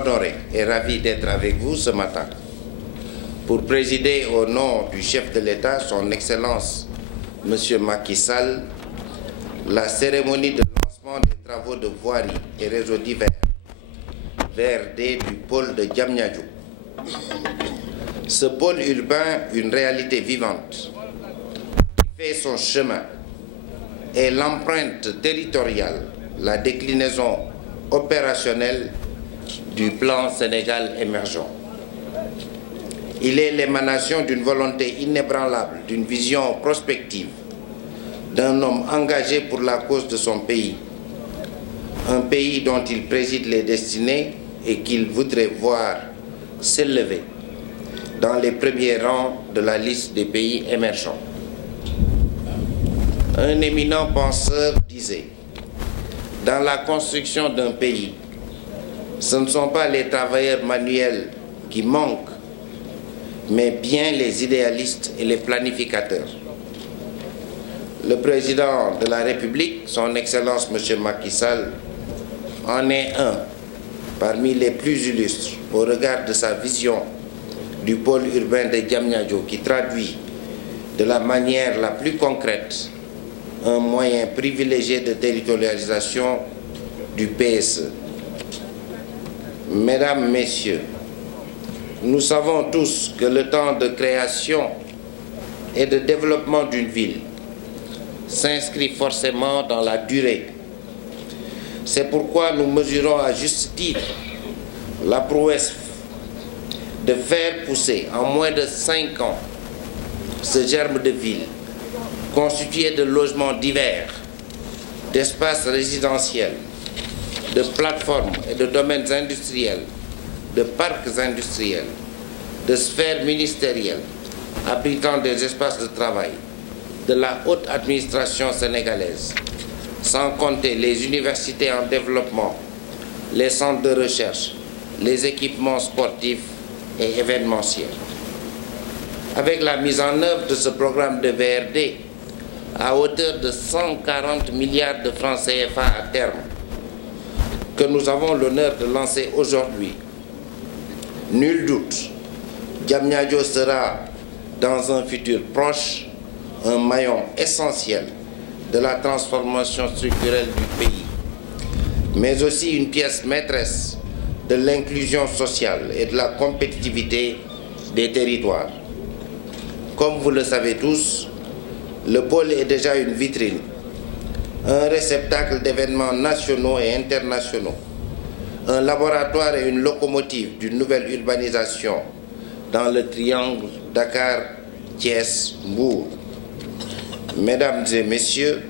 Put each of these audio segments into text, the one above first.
honoré et ravi d'être avec vous ce matin pour présider au nom du chef de l'État, son Excellence M. Macky Sall, la cérémonie de lancement des travaux de voirie et réseaux divers VRD du pôle de Diamniadio. Ce pôle urbain, une réalité vivante, qui fait son chemin, est l'empreinte territoriale, la déclinaison opérationnelle du plan Sénégal émergent. Il est l'émanation d'une volonté inébranlable, d'une vision prospective, d'un homme engagé pour la cause de son pays, un pays dont il préside les destinées et qu'il voudrait voir s'élever dans les premiers rangs de la liste des pays émergents. Un éminent penseur disait: dans la construction d'un pays, ce ne sont pas les travailleurs manuels qui manquent, mais bien les idéalistes et les planificateurs. Le président de la République, son Excellence M. Macky Sall, en est un parmi les plus illustres au regard de sa vision du pôle urbain de Diamniadio qui traduit de la manière la plus concrète un moyen privilégié de territorialisation du PSE. Mesdames, Messieurs, nous savons tous que le temps de création et de développement d'une ville s'inscrit forcément dans la durée. C'est pourquoi nous mesurons à juste titre la prouesse de faire pousser en moins de 5 ans ce germe de ville constitué de logements divers, d'espaces résidentiels, de plateformes et de domaines industriels, de parcs industriels, de sphères ministérielles abritant des espaces de travail, de la haute administration sénégalaise, sans compter les universités en développement, les centres de recherche, les équipements sportifs et événementiels. Avec la mise en œuvre de ce programme de VRD à hauteur de 140 milliards de francs CFA à terme, que nous avons l'honneur de lancer aujourd'hui, nul doute, Diamniadio sera, dans un futur proche, un maillon essentiel de la transformation structurelle du pays, mais aussi une pièce maîtresse de l'inclusion sociale et de la compétitivité des territoires. Comme vous le savez tous, le pôle est déjà une vitrine, un réceptacle d'événements nationaux et internationaux, un laboratoire et une locomotive d'une nouvelle urbanisation dans le triangle Dakar-Thiès-Mbour. Mesdames et Messieurs,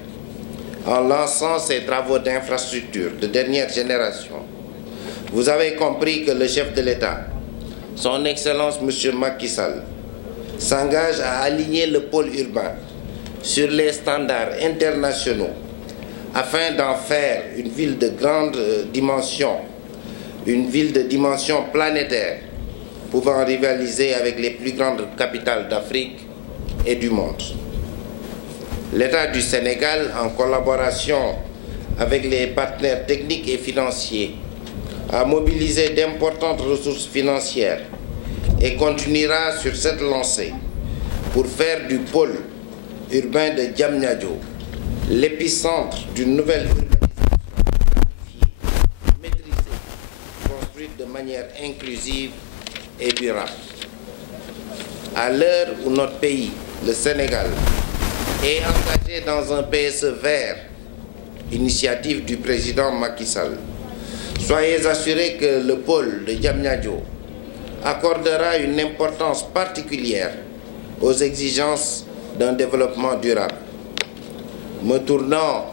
en lançant ces travaux d'infrastructure de dernière génération, vous avez compris que le chef de l'État, son Excellence M. Macky Sall, s'engage à aligner le pôle urbain sur les standards internationaux afin d'en faire une ville de grande dimension, une ville de dimension planétaire, pouvant rivaliser avec les plus grandes capitales d'Afrique et du monde. L'État du Sénégal, en collaboration avec les partenaires techniques et financiers, a mobilisé d'importantes ressources financières et continuera sur cette lancée pour faire du pôle urbain de Diamniadio l'épicentre d'une nouvelle urbanisation planifiée, maîtrisée, construite de manière inclusive et durable. À l'heure où notre pays, le Sénégal, est engagé dans un PSE vert, initiative du président Macky Sall, soyez assurés que le pôle de Diamniadio accordera une importance particulière aux exigences d'un développement durable. Me tournant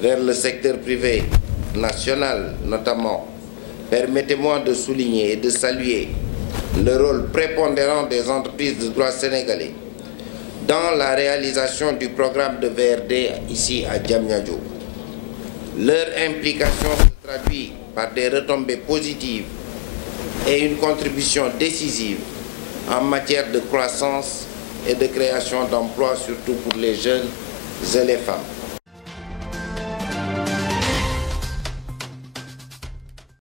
vers le secteur privé national notamment, permettez-moi de souligner et de saluer le rôle prépondérant des entreprises de droit sénégalais dans la réalisation du programme de VRD ici à Diamniadio. Leur implication se traduit par des retombées positives et une contribution décisive en matière de croissance et de création d'emplois, surtout pour les jeunes et les femmes.